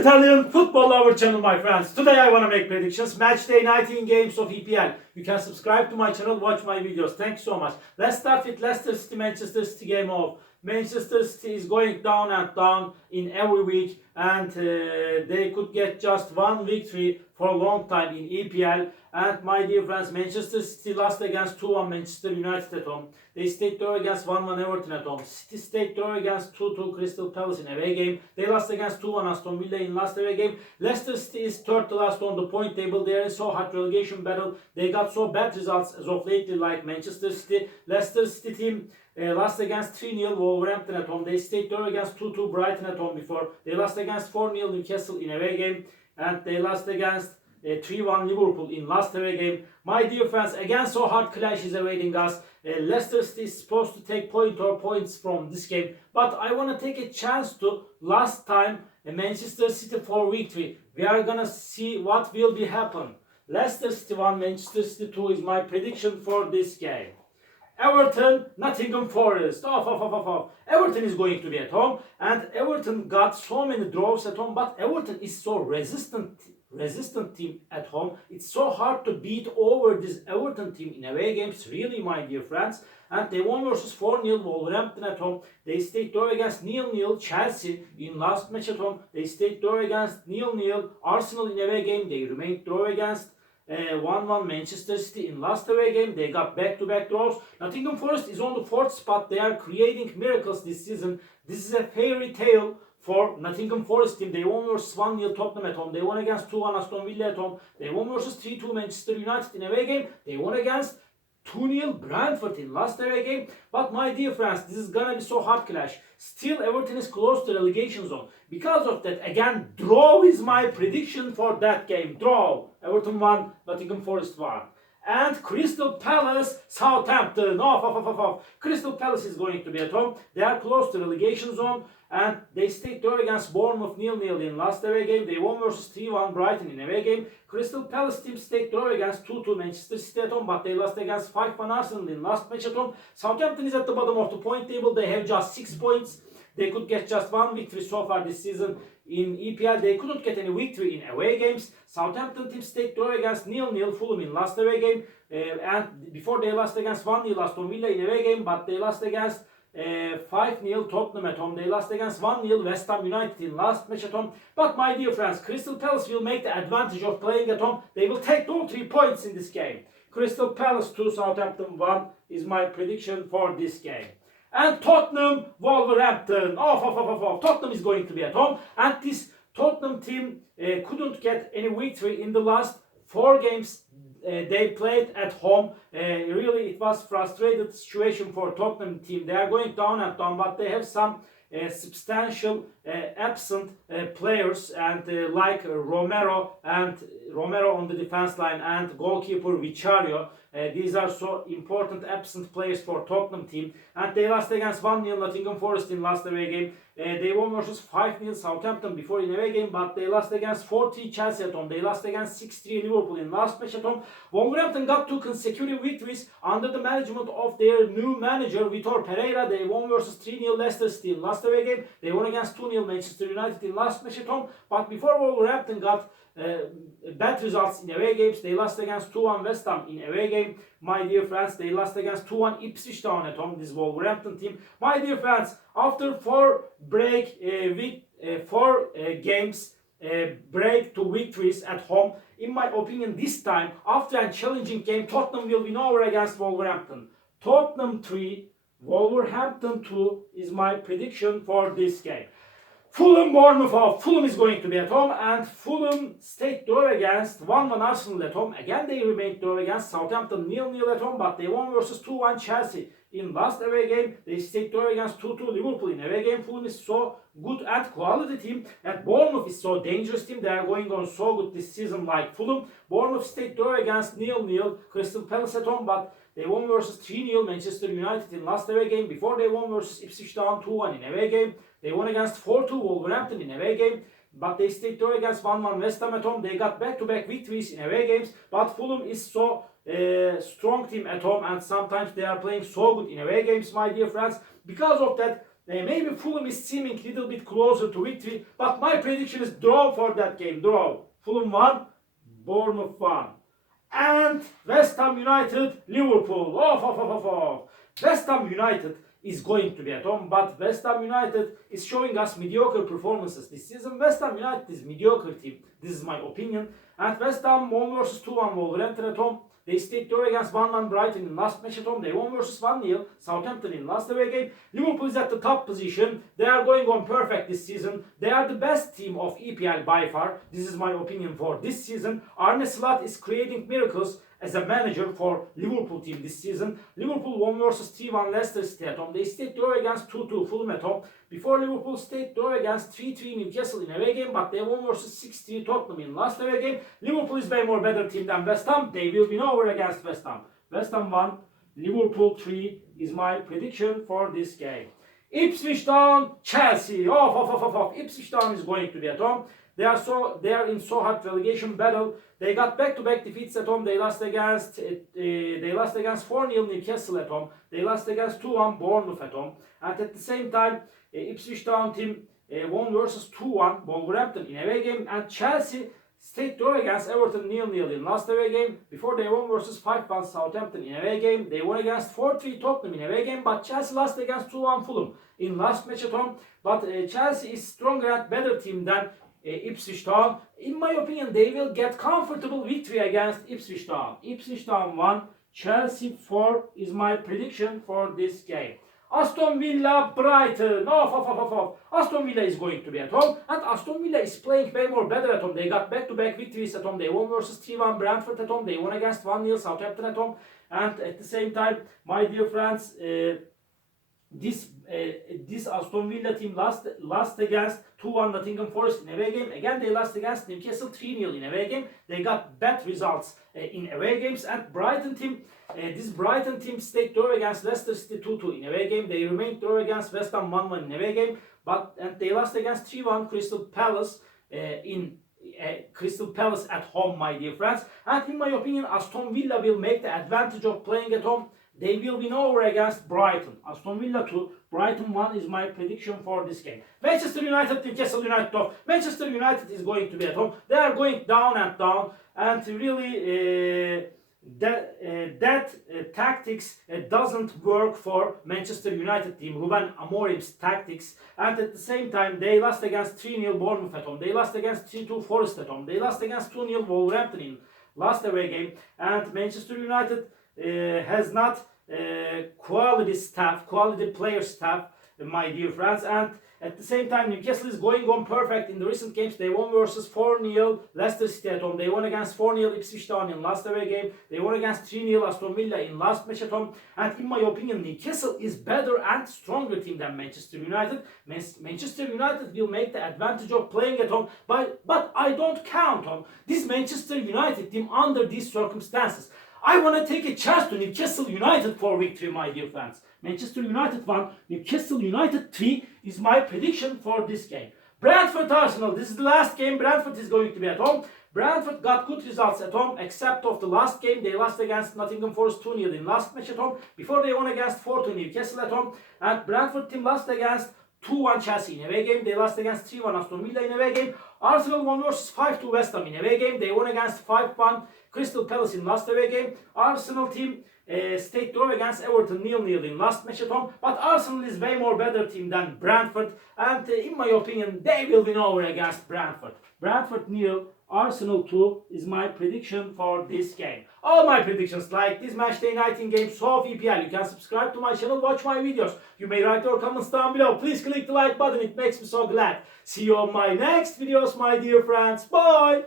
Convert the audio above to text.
Italian football lover channel, my friends. Today I want to make predictions. Match day 19 games of EPL. You can subscribe to my channel, watch my videos. Thank you so much. Let's start with Leicester City Manchester City game of. Manchester City is going down and down in every week, and they could get just one victory for a long time in EPL. And my dear friends, Manchester City lost against 2-1 Manchester United at home. They stayed draw against 1-1 Everton at home. City stayed draw against 2-2 Crystal Palace in away game. They lost against 2-1 Aston Villa in last away game. Leicester City is third to last on the point table. They are in so hot relegation battle. They got so bad results as of lately, like Manchester City. Leicester City team lost against 3-0 Wolverhampton at home. They stayed draw against 2-2 Brighton at home before. They lost against 4-0 Newcastle in away game. And they lost against 3-1 Liverpool in last away game. My dear friends, again so hard clash is awaiting us. Leicester City is supposed to take points from this game. But I want to take a chance to last time Manchester City for victory. We are gonna see what will be happen. Leicester City 1, Manchester City 2 is my prediction for this game. Everton, Nottingham Forest. Everton is going to be at home, and Everton got so many draws at home, but Everton is so resistant team at home. It's so hard to beat over this Everton team in away games, really, my dear friends. And they won versus 4-0 Wolverhampton at home. They stayed draw against 0-0 Chelsea in last match at home. They stayed draw against 0-0 Arsenal in away game. They remained draw against 1-1 Manchester City in last away game. They got back-to-back draws. Nottingham Forest is on the 4th spot. They are creating miracles this season. This is a fairy tale for Nottingham Forest team. They won versus 1-0 Tottenham at home. They won against 2-1 Aston Villa at home. They won versus 3-2 Manchester United in away game. They won against 2-0 Brentford in last away game. But my dear friends, this is gonna be so hard clash. Still, Everton is close to relegation zone. Because of that, again, draw is my prediction for that game. Draw. Everton 1, Nottingham Forest 1. And Crystal Palace, Southampton. Crystal Palace is going to be at home. They are close to relegation zone. And they stayed draw against Bournemouth 0-0 in last away game. They won versus 3-1 Brighton in away game. Crystal Palace team stayed draw against 2-2 Manchester City at home, but they lost against 5-1 Arsenal in last match at home. Southampton is at the bottom of the point table. They have just 6 points. They could get just one victory so far this season in EPL. They couldn't get any victory in away games. Southampton team stayed draw against 0-0 Fulham in last away game. And before they lost against 1-0 Aston Villa in away game, but they lost against 5-0 Tottenham at home. They lost against 1-0 West Ham United in last match at home. But my dear friends, Crystal Palace will make the advantage of playing at home. They will take all 3 points in this game. Crystal Palace 2, Southampton 1 is my prediction for this game. And Tottenham, Wolverhampton. Tottenham is going to be at home. And this Tottenham team couldn't get any victory in the last 4 games they played at home. Really, it was frustrated situation for Tottenham team. They are going down and down, but they have some substantial absent players, and like Romero on the defense line and goalkeeper Vicario. These are so important absent players for Tottenham team. And they lost against 1-0 Nottingham Forest in last away game. They won versus 5-0 Southampton before in away game, but they lost against 4-3 Chelsea at home. They lost against 6-3 Liverpool in last match at home. Wolverhampton got 2 consecutive victories under the management of their new manager Vitor Pereira. They won versus 3-0 Leicester City in last away game. They won against 2-0 Manchester United in last match at home. But before Wolverhampton got bad results in away games, they lost against 2-1 West Ham in away game. My dear friends, they lost against 2-1 Ipswich Town at home, this Wolverhampton team. My dear friends, after 4 games break to victories at home, in my opinion, this time, after a challenging game, Tottenham will win over against Wolverhampton. Tottenham 3, Wolverhampton 2 is my prediction for this game. Fulham, Bournemouth. Fulham is going to be at home, and Fulham stayed draw against 1-1 Arsenal at home. Again, they remained draw against Southampton 0-0 at home, but they won versus 2-1 Chelsea in last away game. They stayed draw against 2-2 Liverpool in away game. Fulham is so good and quality team, and Bournemouth is so dangerous team. They are going on so good this season like Fulham. Bournemouth stayed draw against 0-0 Crystal Palace at home, but they won versus 3-0 Manchester United in last away game. Before they won versus Ipswich Town 2-1 in away game. They won against 4-2 Wolverhampton in away game. But they stayed draw against 1-1 West Ham at home. They got back-to-back victories in away games. But Fulham is so strong team at home, and sometimes they are playing so good in away games, my dear friends. Because of that, Maybe Fulham is seeming a little bit closer to victory, but my prediction is draw for that game. Draw. Fulham 1, Bournemouth 1. And West Ham United, Liverpool. West Ham United is going to be at home, but West Ham United is showing us mediocre performances this season. West Ham United is a mediocre team. This is my opinion. And West Ham won versus 2-1 Wolverhampton at home. They stayed draw against 1-1 Brighton in last match at home. They won versus 1-0 Southampton in last away game. Liverpool is at the top position. They are going on perfect this season. They are the best team of EPL by far. This is my opinion for this season. Arne Slot is creating miracles as a manager for Liverpool team this season. Liverpool won versus 3-1 Leicester City at home. They stayed draw against 2-2 Fulham at home. Before Liverpool stayed draw against 3-3 Newcastle in away game, but they won versus 6-3 Tottenham in last away game. Liverpool is way more better team than West Ham. They will win over against West Ham. West Ham 1, Liverpool 3 is my prediction for this game. Ipswich Town, Chelsea. Ipswich Town is going to be at home. They are in so hard relegation battle. They got back-to-back defeats at home. They lost against 4-0 Newcastle at home. They lost against 2-1 Bournemouth at home. And at the same time, Ipswich Town team won versus 2-1 Wolverhampton in away game. And Chelsea stayed draw against Everton 0-0 in last away game. Before they won versus 5-1 Southampton in away game. They won against 4-3 Tottenham in away game. But Chelsea lost against 2-1 Fulham in last match at home. But Chelsea is stronger and better team than Ipswich Town. In my opinion, they will get comfortable victory against Ipswich Town. Ipswich Town 1, Chelsea 4 is my prediction for this game. Aston Villa, Brighton. Aston Villa is going to be at home, and Aston Villa is playing way more better at home. They got back-to-back victories at home. They won versus 3-1 Brentford at home. They won against 1-0 Southampton at home. And at the same time, my dear friends, this Aston Villa team lost against 2-1 Nottingham Forest in away game. Again, they lost against Newcastle 3-0 in away game. They got bad results in away games. And Brighton team, this Brighton team stayed draw against Leicester City 2-2 in away game. They remained draw against West Ham 1-1 in away game. And they lost against 3-1 Crystal Palace Crystal Palace at home, my dear friends. And in my opinion, Aston Villa will make the advantage of playing at home. They will win over against Brighton. Aston Villa 2, Brighton 1 is my prediction for this game. Manchester United, Newcastle United off. Manchester United is going to be at home. They are going down and down. And really, that tactics doesn't work for Manchester United team. Ruben Amorim's tactics. And at the same time, they lost against 3-0 Bournemouth at home. They lost against 3-2 Forest at home. They lost against 2-0 Wolverhampton in last away game. And Manchester United has not quality player staff, my dear friends. And at the same time, Newcastle is going on perfect in the recent games. They won versus 4-0 Leicester City at home. They won against 4-0 Ipswich Town in last away game. They won against 3-0 Aston Villa in last match at home. And in my opinion, Newcastle is better and stronger team than Manchester United. Manchester United will make the advantage of playing at home. But I don't count on this Manchester United team under these circumstances. I want to take a chance to Newcastle United for victory, my dear fans. Manchester United 1, Newcastle United 3 is my prediction for this game. Brentford Arsenal, this is the last game. Brentford is going to be at home. Brentford got good results at home, except of the last game. They lost against Nottingham Forest 2-0 in last match at home. Before they won against 4-2 Newcastle at home. And Brentford team lost against 2-1 Chelsea in away game. They lost against 3-1 Aston Villa in away game. Arsenal won versus 5-2 West Ham in away game. They won against 5-1 Crystal Palace in last away game. Arsenal team stayed draw against Everton 0-0 in last match at home. But Arsenal is way more better team than Brentford. And in my opinion, they will win over against Brentford. Brentford 0, Arsenal 2 is my prediction for this game. All my predictions like this match day 19 games of EPL. You can subscribe to my channel, watch my videos. You may write your comments down below. Please click the like button, it makes me so glad. See you on my next videos, my dear friends. Bye!